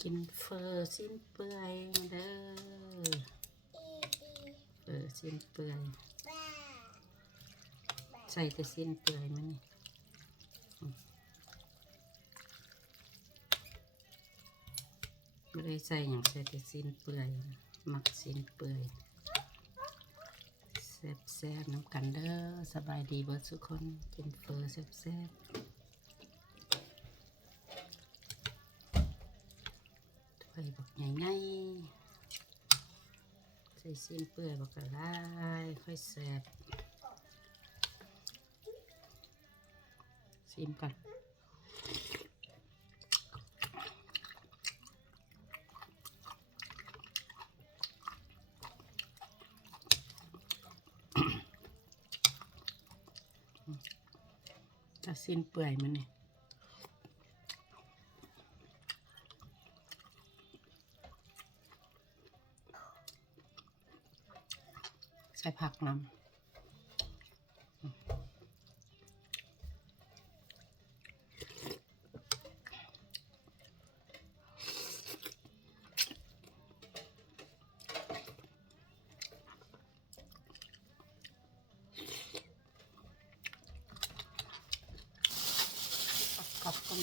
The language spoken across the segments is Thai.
กินเฟอร์สิ้นเปื่อยมาเด้อเฟอร์สิ้นเปื่อยใส่แต่สิ้นเปื่อยมันนี่ไม่ได้ใส่อย่างใส่แต่สิ้นเปื่อยหมักสิ้นเปื่อยแซ่บน้ำกันเด้อสบายดีเบิร์ดทุกคนกินเฟอร์แซ่บถ้วยบักใหญ่ๆใส่สิ้นเปื่อยบักกะลายค่อยแซ่บชิมกันถ้าสิ้นเปื่อยมันนี่ใส่ผักน้ำกับกัน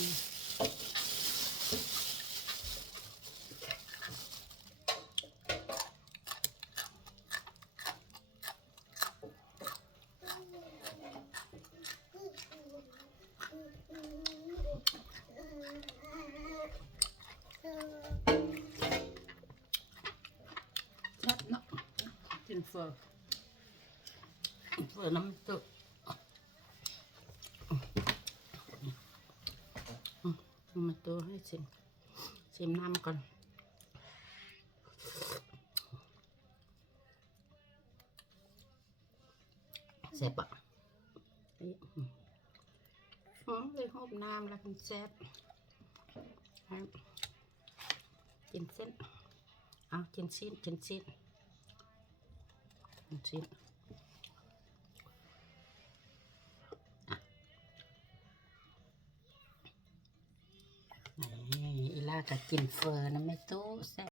แซ่บเนาะกินเฟอร์น้ำตกมาตัวให้ชิมน้ำก่อนแซ่บอ่ะเลยหอบน้ำแล้วมันแซ่บกินเส้นเอากินชิ้นนี่อีล่าก็กินเฟอร์นะไม่ตู้แซ่